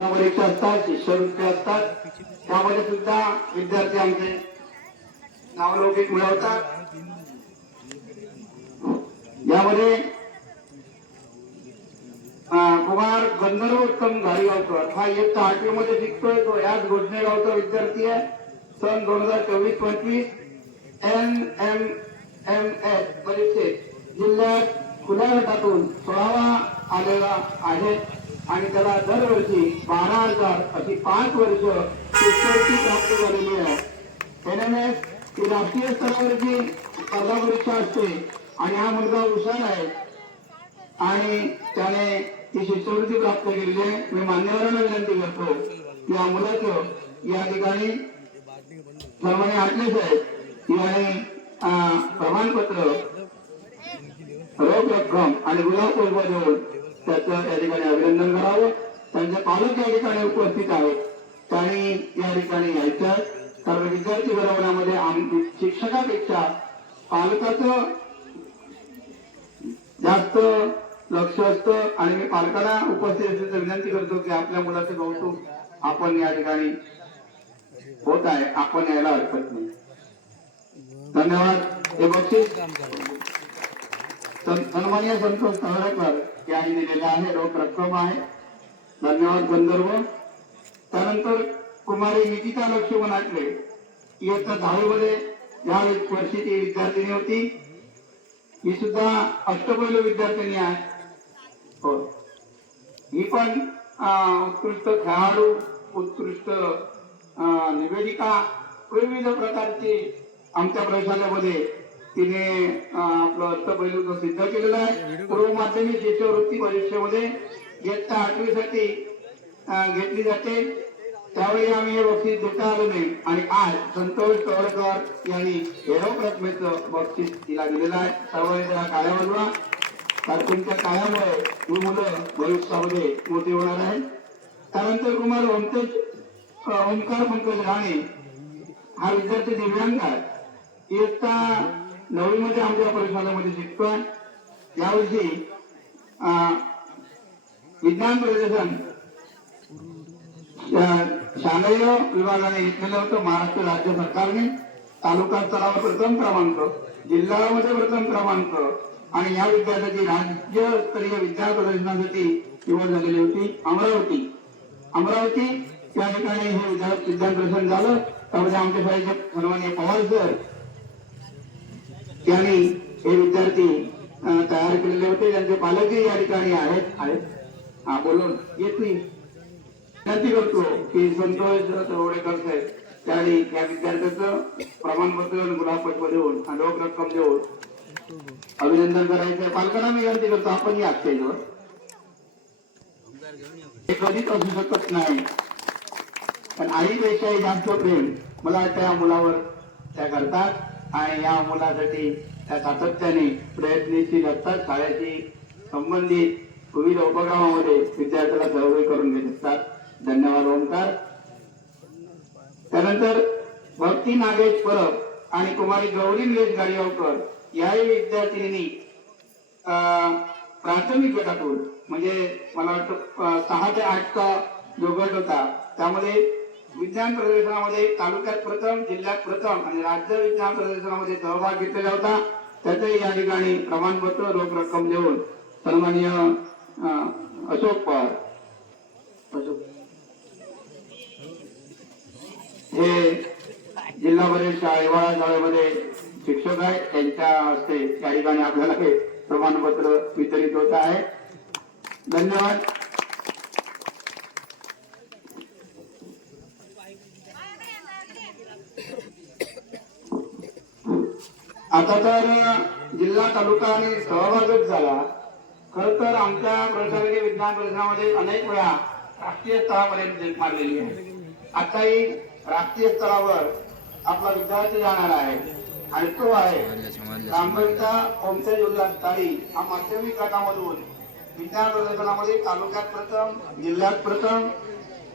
परीक्षा असतात, शिष्यवृत्ती असतात, त्यामध्ये सुद्धा विद्यार्थी आमचे नावलौकिक मिळवतात. यामध्ये कुमार गंधर्व उत्तम घारीगावकर हा इयत्ता 8वी मध्ये शिकतोय. तो याच घोषणेगावचा विद्यार्थी आहे. सन 2024-25 NMMS परीक्षेत जिल्ह्यात खुल्या गटातून 16वा आलेला आहे आणि त्याला दरवर्षी 12,000 अशी 5 वर्ष शिष्यवृत्ती प्राप्त झालेली आहे. NMS ही राष्ट्रीय स्तरावरची स्पर्धा परीक्षा असते आणि हा मुलगा हुशार आहे आणि त्याने ती शिष्यवृत्ती प्राप्त केलेली आहे. मी मान्यवरांना विनंती करतो की या मुलाचं या ठिकाणी सन्मान्य आटले साहेब याने प्रमाणपत्र, रोख रक्कम आणि गुलाब पुष्प देऊन त्याचं या ठिकाणी अभिनंदन करावं. त्यांचे पालक या ठिकाणी उपस्थित आहेत. त्यांनी या ठिकाणी यायचं. कारण विद्यार्थी घडवण्यामध्ये शिक्षकापेक्षा पालकाचं जास्त लक्ष असतं आणि मी पालकांना उपस्थित असल्याचं विनंती करतो की आपल्या मुलाचं कौतुक आपण या ठिकाणी होत आहे, आपण यायला हरकत नाही. धन्यवाद. हे बक्षीस सन्माननीय संतोष तळेकर यांनी दिलेला आहे, रोख रक्कम आहे. धन्यवाद गंधर्व. त्यानंतर कुमारी निकिता लक्ष्मण आटले इयत्ता 10वी मध्ये या वर्षीची विद्यार्थिनी होती. ही सुद्धा अष्टपैलू विद्यार्थिनी आहे. हो, ही पण उत्कृष्ट खेळाडू, उत्कृष्ट निवेदिका, विविध प्रकारची आमच्या प्रशालेमध्ये तिने आपलं अष्टपैलूचं सिद्ध केलेलं आहे. पूर्व माध्यमिक शिष्यवृत्ती परीक्षेमध्ये इयत्ता 8वी साठी घेतली जाते. त्यावेळी आम्ही हे बक्षीस देता आलो नाही आणि आज संतोष तवरकर यांनी रोख रकमेचं बक्षीस तिला दिलेलं आहे. सर्वांनी त्याला काळ्या वाजवा. तर तुमच्या काळ्यामुळे ही मुलं भविष्यामध्ये मोठी होणार आहेत. त्यानंतर कुमार ओंकार पंकज राणे हा विद्यार्थी दिव्यांग आहे. इयत्ता 9वी मध्ये आमच्या परिषदेमध्ये शिकतोय. यावर्षी विज्ञान प्रदर्शन शालेय विभागाने घेतलेलं होतं. महाराष्ट्र राज्य सरकारने तालुका स्तरावर प्रथम क्रमांक, जिल्ह्यामध्ये प्रथम क्रमांक आणि या विद्यार्थ्याची राज्यस्तरीय विज्ञान प्रदर्शनासाठी निवड झालेली होती. अमरावती या ठिकाणी हे विज्ञान प्रदर्शन झालं. त्यामध्ये आमच्या शाळेचे सन्माननीय पवार सर यांनी हे विद्यार्थी तयार केलेले होते. त्यांचे पालकही या ठिकाणी आहेत. हा बोलून येत नाही. विनंती करतो की संतोष तवडेकर साहेब त्यांनी या विद्यार्थ्याचं प्रमाणपत्र, गुलाब पुष्प देऊन आणि रोख रक्कम देऊन अभिनंदन करायचं. पालकांना मी विनंती करतो आपण या स्टेजवर हे कधीच असू शकत नाही, पण आईपेक्षाही जास्त प्रेम मला वाटतं या मुलावर त्या करतात आणि या मुलासाठी त्या सातत्याने प्रयत्नशील असतात. शाळेशी संबंधित विविध उपक्रमामध्ये विद्यार्थ्याला सहभागी करून घेत असतात. धन्यवाद ओंकार. त्यानंतर भक्ती नागेश परब आणि कुमारी गौरी निलेश गाडीगावकर याही विद्यार्थिनी प्राथमिक गटातून म्हणजे मला वाटतं 6 ते 8 चा जो गट होता त्यामध्ये विज्ञान प्रदर्शनामध्ये तालुक्यात प्रथम, जिल्ह्यात प्रथम आणि राज्य विज्ञान प्रदर्शनामध्ये सहभाग घेतलेला होता. त्याचे या ठिकाणी प्रमाणपत्र, रोख रक्कम देऊन सन्माननीय अशोक पवार हे जिल्हा परिषद हिवाळा शाळेमध्ये शिक्षक आहेत. त्यांच्या हस्ते या ठिकाणी आपल्याला हे प्रमाणपत्र वितरित होत आहे. धन्यवाद. आता तर जिल्हा, तालुका आणि सहभागच झाला. खर तर आमच्या प्रशालेय विज्ञान प्रदर्शनामध्ये अनेक वेळा राष्ट्रीय स्तरापर्यंत झेप मारलेली आहे. आताही राष्ट्रीय स्तरावर आपला विद्यार्थी जाणार आहे आणि तो आहे रामगडचा ओमतेज उल्हास ताळी. हा माध्यमिक गटामधून विज्ञान प्रदर्शनामध्ये तालुक्यात प्रथम, जिल्ह्यात प्रथम,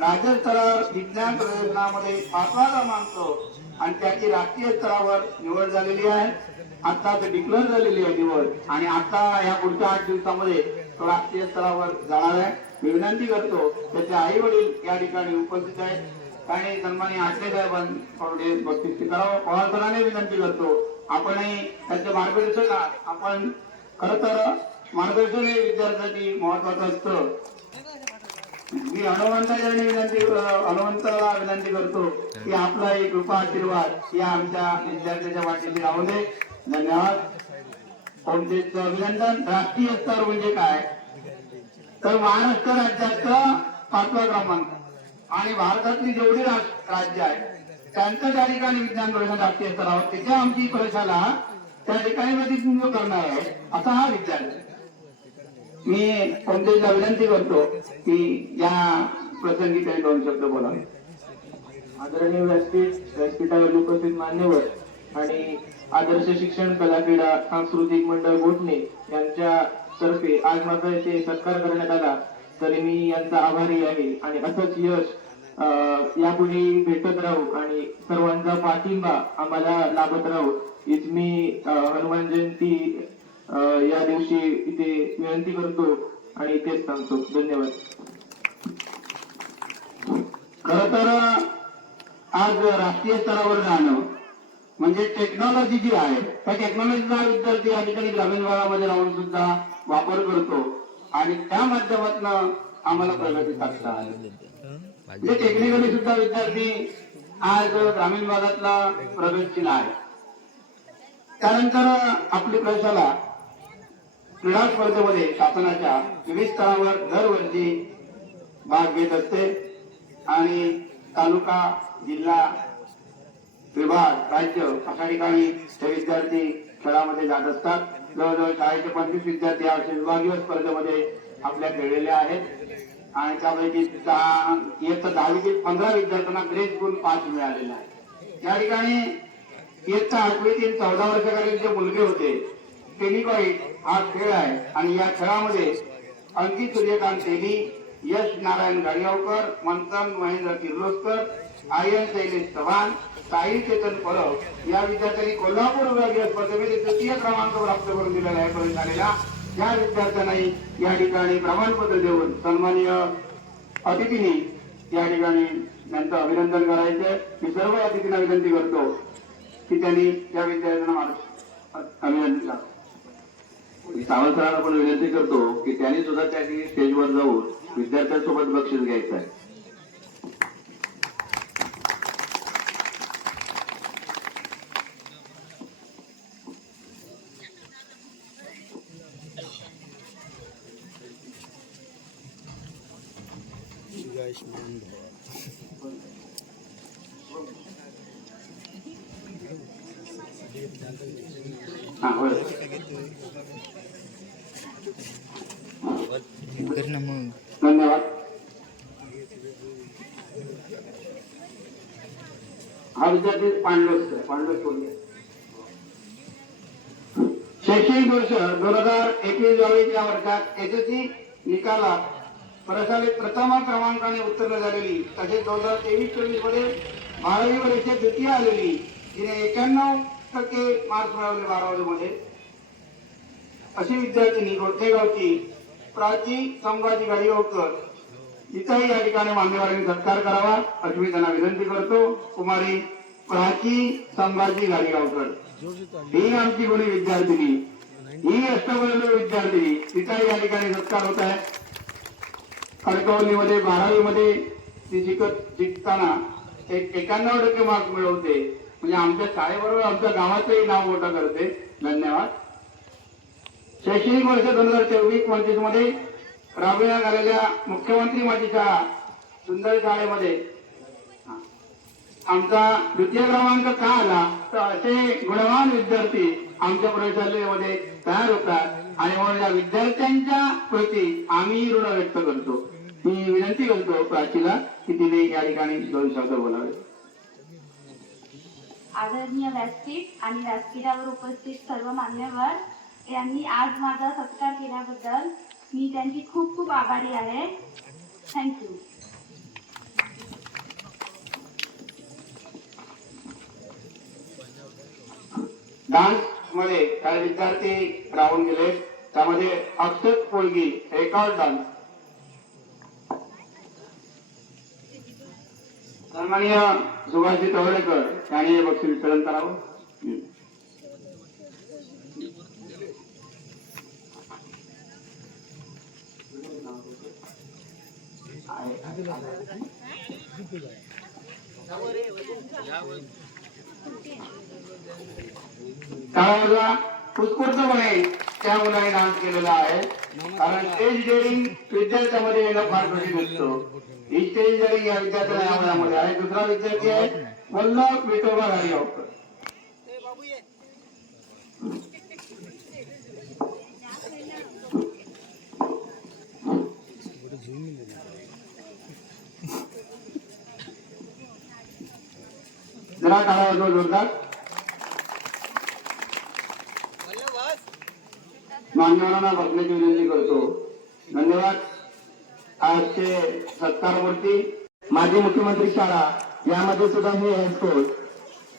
राज्य स्तरावर विज्ञान प्रदर्शनामध्ये 5वा क्रमांक आणि त्याची राष्ट्रीय स्तरावर निवड झालेली आहे. आता ते डिक्लेअर झालेली आहे निवड आणि आता या पुढच्या 8 दिवसामध्ये तो राष्ट्रीय स्तरावर जाणार आहे. मी विनंती करतो त्याचे आई वडील या ठिकाणी उपस्थित आहेत आणि सन्माननीय आठले साहेबांकडे बक्षीस करावं. पवार सरांनी विनंती करतो आपणही त्यांचे मार्गदर्शन आपण खरं तर मार्गदर्शन हे विद्यार्थ्यांसाठी महत्वाचं असतं. मी हनुमंताला विनंती करतो की आपला एक कृपा आशीर्वाद या आमच्या विद्यार्थ्याच्या वाटेची राहू दे. धन्यवाद. ओमतेजचं अभिनंदन. राष्ट्रीय स्तर म्हणजे काय तर महाराष्ट्र राज्याचा 5वा क्रमांक आणि भारतातली जेवढी राज्य आहेत त्यांचं त्या ठिकाणी विज्ञान प्रदर्शन राष्ट्रीय स्तरावर त्याच्या आमची प्रशाला त्या ठिकाणी प्रतिनिधित्व करणार आहे असा हा विद्यार्थी. मी ओमतेजला विनंती करतो की या प्रसंगी काही 2 शब्द बोलावे. आदरणीय व्यासपीठावर उपस्थित मान्यवर आणि आदर्श शिक्षण कला क्रीडा सांस्कृतिक मंडळ गोठणे यांच्या तर्फे आज माझा येथे सत्कार करण्यात आला तरी मी यांचा आभारी आहे आणि असंच यश यापुढे भेटत राहू आणि सर्वांचा पाठिंबा आम्हाला लाभत राहू हीच मी हनुमान जयंती या दिवशी इथे विनंती करतो आणि इथेच सांगतो. धन्यवाद. खर तर आज राष्ट्रीय स्तरावर जाणं म्हणजे टेक्नॉलॉजी जी आहे त्या टेक्नॉलॉजीचा विद्यार्थी या ठिकाणी ग्रामीण भागामध्ये राहून सुद्धा वापर करतो आणि त्या माध्यमातून आम्हाला प्रगती साधता आहे. म्हणजे टेक्निकली सुद्धा विद्यार्थी आज ग्रामीण भागातला प्रगतशील आहे. त्यानंतर आपली प्रशाला क्रीडा स्पर्धेमध्ये शासनाच्या विविध स्तरावर दरवर्षी भाग घेत असते आणि तालुका जिल्हा विभाग राज्य अशा ठिकाणी हे विद्यार्थी खेळामध्ये जात असतात. जवळजवळ शाळेचे 25 विद्यार्थी या विभागीय स्पर्धेमध्ये आपल्या खेळलेले आहेत आणि त्यापैकी इयत्ता 10वी ते 15 विद्यार्थ्यांना ग्रेस गुण 5 मिळालेले आहेत. या ठिकाणी इयत्ता 8वी ते 14 वर्षाखालील जे मुलगे होते टेनिकॉइट हा खेळ आहे आणि या खेळामध्ये अंकित सूर्यकांत तेली, यश नारायण गाडगावकर, मंथन महेंद्र किर्लोस्कर, आर्यन शैलेश चव्हाण, साई चेतन परब या विद्यार्थ्यांनी कोल्हापूर विभागीय स्पर्धेमध्ये 3य क्रमांक प्राप्त करून दिलेला आहे. पर्यंत आलेला या विद्यार्थ्यांनाही या ठिकाणी प्रमाणपत्र देऊन सन्माननीय अतिथींनी या ठिकाणी त्यांचं अभिनंदन करायचे. मी सर्व अतिथींना विनंती करतो की त्यांनी या विद्यार्थ्यांना अभिनंदन करावं. सावंत सरांना पण विनंती करतो की त्यांनी सुद्धा त्या ठिकाणी स्टेजवर जाऊन विद्यार्थ्यांसोबत बक्षीस घ्यायचं आहे. धन्यवाद. हा विद्यार्थी पांडवस बोलले. शैक्षणिक वर्ष 2021-22 या वर्षात एसएससी निकालात प्रशालेत प्रथम क्रमांकाने उत्तीर्ण झालेली तसेच 2023-24 मध्ये 12वी परीक्षेत द्वितीय आलेली जिने 91% मार्क्स मिळवले 12वी मध्ये अशी विद्यार्थिनी गोठेगावची प्राची संभाजी गाडीगावकर इथंही या ठिकाणी मान्यवरांनी सत्कार करावा अशी मी त्यांना विनंती करतो. कुमारी प्राची संभाजी गाडीगावकर ही आमची गुणी विद्यार्थिनी, ही अष्टपैलू विद्यार्थिनी तिचाही या ठिकाणी सत्कार होत आहे. खडकवलीमध्ये 12वी मध्ये ती शिकताना 91% मार्क्स मिळवते म्हणजे आमच्या शाळेबरोबर आमच्या गावाचंही नाव मोठं करते. धन्यवाद. शैक्षणिक वर्ष 2024-25 मध्ये राबविण्यात आलेल्या मुख्यमंत्री माझी शाळा सुंदर शाळेमध्ये आमचा द्वितीय क्रमांक का आला तर असे गुणवान विद्यार्थी आमच्या प्रशालेमध्ये तयार होतात आणि म्हणून या विद्यार्थ्यांच्या प्रती आम्ही ऋण व्यक्त करतो. मी विनंती करतो प्राचीला की तिने या ठिकाणी 2 शब्द बोलावे. आदरणीय व्यासपीठ आणि व्यासपीठावर उपस्थित सर्व मान्यवर यांनी आज माझा सत्कार केल्याबद्दल मी त्यांची खूप खूप आभारी आहे. थँक्यू. डान्स मध्ये काही विद्यार्थी राहून गेले त्यामध्ये अक्षत कोळगी रेकॉर्ड डान्स सन्माननीय सुभाषजी तवरेकर यांनी हे बक्षीस वितरण करावं. काळाला उत्स्फूर्तपणे त्या मुलाने डान्स केलेला आहे. कारण स्टेज डेअरिंग विद्यार्थ्यामध्ये येणं फार कठीण असतं. ही स्टेज डेअरिंग या विद्यार्थ्याला यामध्ये आहे. दुसरा विद्यार्थी आहे वल्लभ विठोबा गाडीगावकर. जरा काळावर जोरदार. मान्यवरांना बघण्याची विनंती करतो. धन्यवाद. आजचे सत्कारमूर्ती माजी मुख्यमंत्री शाळा यामध्ये सुद्धा हे हायस्कूल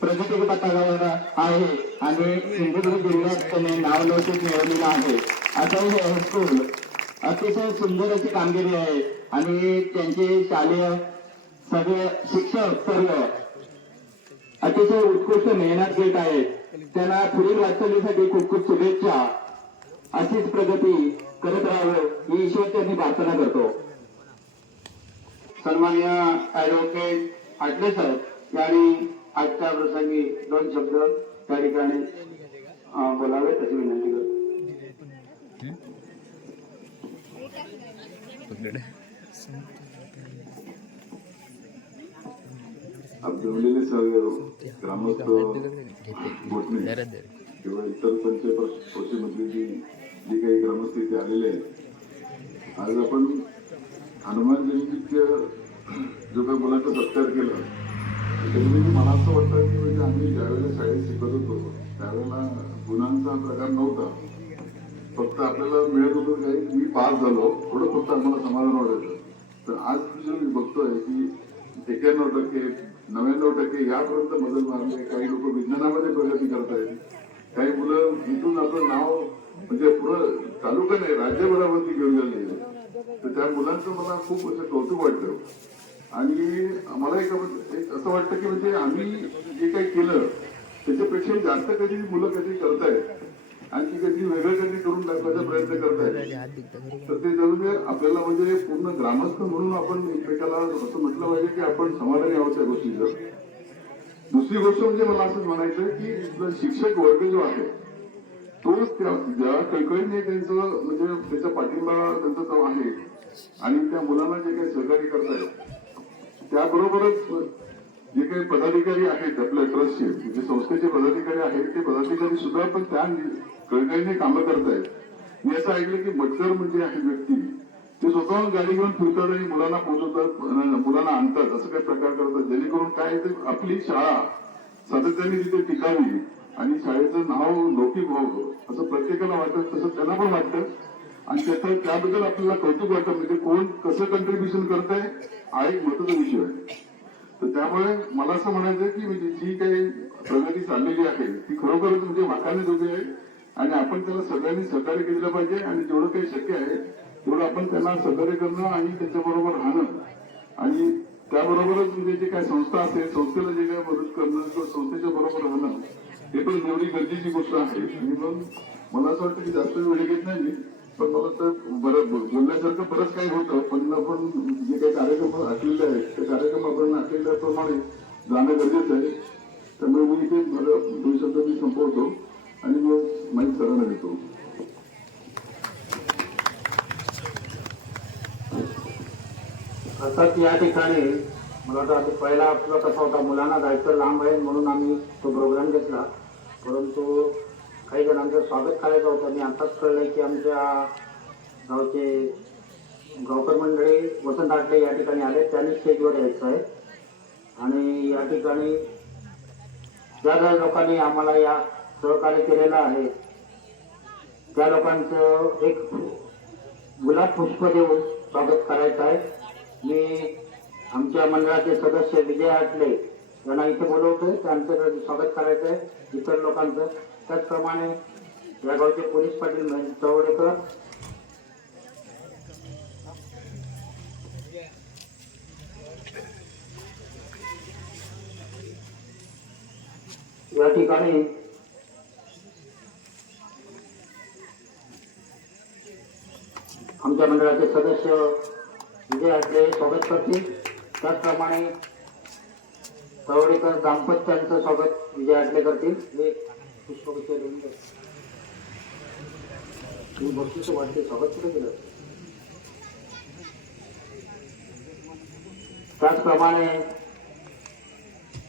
प्रगती पथकावर आहे आणि सिंधुदुर्ग जिल्ह्यात त्याने नावलौकिक मिळवलेलं आहे. असं हे हायस्कूल अतिशय सुंदर अशी कामगिरी आहे आणि त्यांचे शालेय सगळे शिक्षक सर्व अतिशय उत्कृष्ट मेहनत घेत आहेत. त्यांना पुढील वाटचालीसाठी खूप खूप शुभेच्छा. अशीच प्रगती करत राहावं ही ईश्वर त्यांनी प्रार्थना करतो. सन्माननीय ऍडव्होकेट आटले साहेब यांनी आजच्या प्रसंगी 2 शब्द त्या ठिकाणी बोलावे अशी विनंती करतो. जमलेले सर्व ग्रामस्थ गोठणे किंवा इतर पंचकृषीमधली जी काही ग्रामस्थ इथे आलेले आहेत, आज आपण हनुमान जयंतीच्या जो काही मुलांचा सत्कार केला त्याच्यामध्ये मला असं वाटतं की म्हणजे आम्ही ज्यावेळेला शाळेत शिकत होतो त्यावेळेला गुणांचा प्रकार नव्हता. फक्त आपल्याला मिळत होतं काही मी पास झालो थोडं फक्त आम्हाला समाधान वाटायचं. तर आज जे मी बघतोय की 91%, 99% यापर्यंत बदल मारले. काही लोक विज्ञानामध्ये प्रगती करतायत. काही मुलं इथून आपलं नाव म्हणजे पुरं तालुका नाही राज्यभरावरती घेऊन गेले. तर त्या मुलांचं मला खूप असं कौतुक वाटतं. आणि मला एक असं वाटतं की म्हणजे आम्ही जे काही केलं त्याच्यापेक्षा जास्त कधी मुलं कधी करतायत आणि ती कधी वेगळं कधी करून दाखवायचा प्रयत्न करतायत. तर ते जरूर आपल्याला म्हणजे पूर्ण ग्रामस्थ म्हणून आपण एकमेकाला असं म्हटलं पाहिजे की आपण समाधानी आहोत त्या गोष्टीचं. दुसरी गोष्ट म्हणजे मला असं म्हणायचं की शिक्षक वर्ग जो आहे तो ज्या कळकळीने त्यांचं म्हणजे त्याचा पाठिंबा त्यांचा तो आहे आणि त्या मुलांना जे काही सहकार्य करतायत त्याबरोबरच जे काही पदाधिकारी आहेत आपल्या ट्रस्टचे म्हणजे संस्थेचे पदाधिकारी आहेत ते पदाधिकारी सुद्धा पण त्या कळकळीने कामं करतायत. मी असं ऐकलं की मटकर म्हणजे आहे व्यक्ती ते स्वतःहून गाडी घेऊन फिरतात आणि मुलांना पोहोचवतात, मुलांना आणतात, असं काही प्रकार करतात जेणेकरून काय ते आपली शाळा सातत्याने तिथे टिकावी आणि शाळेचं नाव लौकिक व्हावं असं प्रत्येकाला वाटतं. तसं त्यांना पण वाटतं आणि त्याबद्दल आपल्याला कौतुक वाटतं. म्हणजे कोण कसं कंट्रीब्युशन करतंय हा एक महत्वाचा विषय आहे. तर त्यामुळे मला असं म्हणायचं की म्हणजे जी काही प्रगती चाललेली आहे ती खरोखरच म्हणजे वाखाणण्याजोगी आहे आणि आपण त्याला सगळ्यांनी सहकार्य केलं पाहिजे आणि जेवढं काही शक्य आहे तेवढं आपण त्यांना सहकार्य करणं आणि त्याच्याबरोबर राहणं आणि त्याबरोबरच म्हणजे जे काही संस्था असेल संस्थेला जे काही मदत करणं किंवा संस्थेच्या बरोबर राहणं हे पण एवढी गरजेची गोष्ट आहे. आणि मग मला असं वाटतं की जास्त वेळ घेत नाही मी पण मला तर बरं बोलण्यासारखं बरंच काही होतं पण आपण जे काही कार्यक्रम आखलेले आहेत ते कार्यक्रम आपण आखलेल्याप्रमाणे जाणं गरजेचं आहे. त्यामुळे मी इथे मला 2 शब्द मी संपवतो आणि मग माहीत सरांना देतो. अर्थात या ठिकाणी मला वाटतं आता पहिला आपला कसा होता मुलांना जायचं लांब आहे म्हणून आम्ही तो प्रोग्राम घेतला. परंतु काही जणांचं स्वागत करायचं होतं. मी आताच कळलं की आमच्या गावचे गावकर मंडळी वसंत आटले या ठिकाणी आले. त्यांनी स्टेजवर यायचं आहे आणि या ठिकाणी ज्या लोकांनी आम्हाला या सहकार्य केलेलं आहे त्या लोकांचं एक गुलाब पुष्प देऊन स्वागत करायचं आहे. मी आमच्या मंडळाचे सदस्य विजय आटले यांना इथे बोलवतोय. त्यांचं स्वागत करायचं आहे इतर लोकांचं. त्याचप्रमाणे या गावचे पोलीस पाटील महेश चवडेकर, या ठिकाणी आमच्या मंडळाचे सदस्य विजय आटले स्वागत करतील. त्याचप्रमाणे तवडेकर दाम्पत्यांचं स्वागत विजय आटले करतील. हे पुष्पगुच्छ देऊन द्या. मी बक्षीस वाटते स्वागत कुठे केलं. त्याचप्रमाणे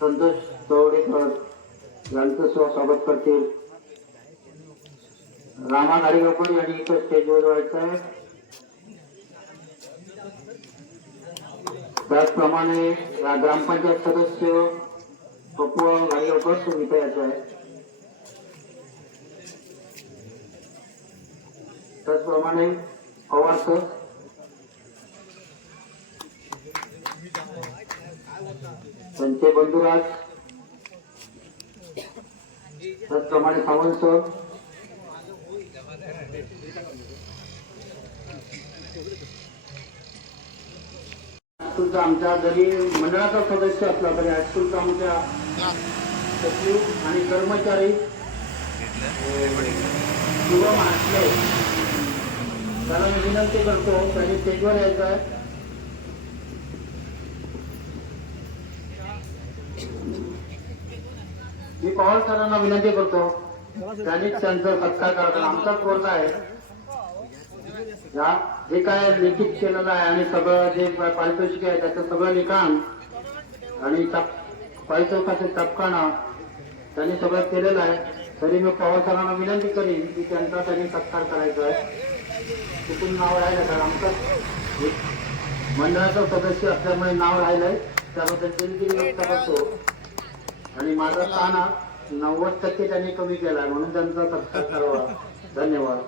संतोष तवडेकर यांचं स्वागत करतील. रामा गाडीगावकर यांनी इथं स्टेजवर जायचं आहे. त्याचप्रमाणे ग्रामपंचायत सदस्य पप्पू गाडीगावकर तुम्ही इथं यायचं आहे. त्याचप्रमाणे पवार सर, त्यांचे बंधुराज, त्याचप्रमाणे सावंत सर, हायस्कूलचा आमच्या जरी मंडळाचा सदस्य असला तरी हायस्कूलचा आमच्या सचिव आणि कर्मचारी शुभम असले त्याला मी विनंती करतो त्यांनी स्टेजवर यायचं आहे. मी पवार सरांना विनंती करतो त्यांनीच त्यांचा सत्कार करायचा. आमचा कोर्स आहे या जे काय लिखित केलेलं आहे आणि सगळं जे पारितोषिक आहे त्याचं सगळं लिखाण आणि पारितोषिकाचे टपकाना त्यांनी सगळं केलेलं आहे. तरी मी पवार सरांना विनंती करीन की त्यांचा त्यांनी सत्कार करायचा आहे. चुकून नाव राहिलं कारण आमचं मंडळाचा सदस्य असल्यामुळे नाव राहिलंय त्याबद्दल दिलगिरी व्यक्त करतो. आणि माझा ताना 90% त्यांनी कमी केला म्हणून त्यांचा सत्कार करावा. धन्यवाद.